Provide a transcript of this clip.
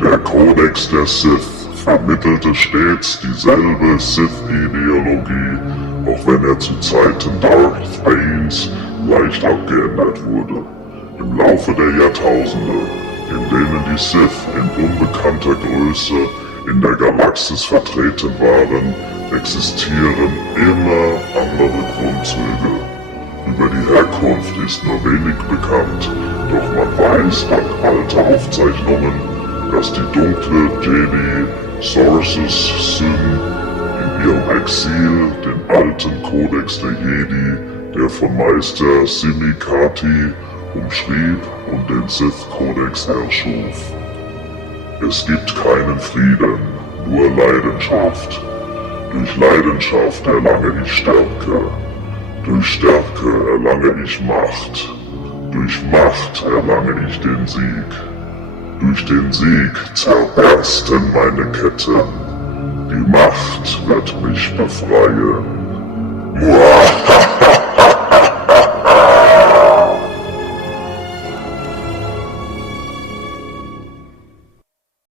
Der Kodex der Sith vermittelte stets dieselbe Sith-Ideologie, auch wenn er zu Zeiten Darth Banes leicht abgeändert wurde. Im Laufe der Jahrtausende, in denen die Sith in unbekannter Größe in der Galaxis vertreten waren, existieren immer andere Grundzüge. Über die Herkunft ist nur wenig bekannt, doch man weiß dank alter Aufzeichnungen, dass die dunkle Jedi Sorceress Syn in ihrem Exil den alten Kodex der Jedi, der von Meister Simikati umschrieb und den Sith-Kodex erschuf. Es gibt keinen Frieden, nur Leidenschaft. Durch Leidenschaft erlange ich Stärke. Durch Stärke erlange ich Macht. Durch Macht erlange ich den Sieg. Durch den Sieg zerbersten meine Ketten. Die Macht wird mich befreien. Muahaha!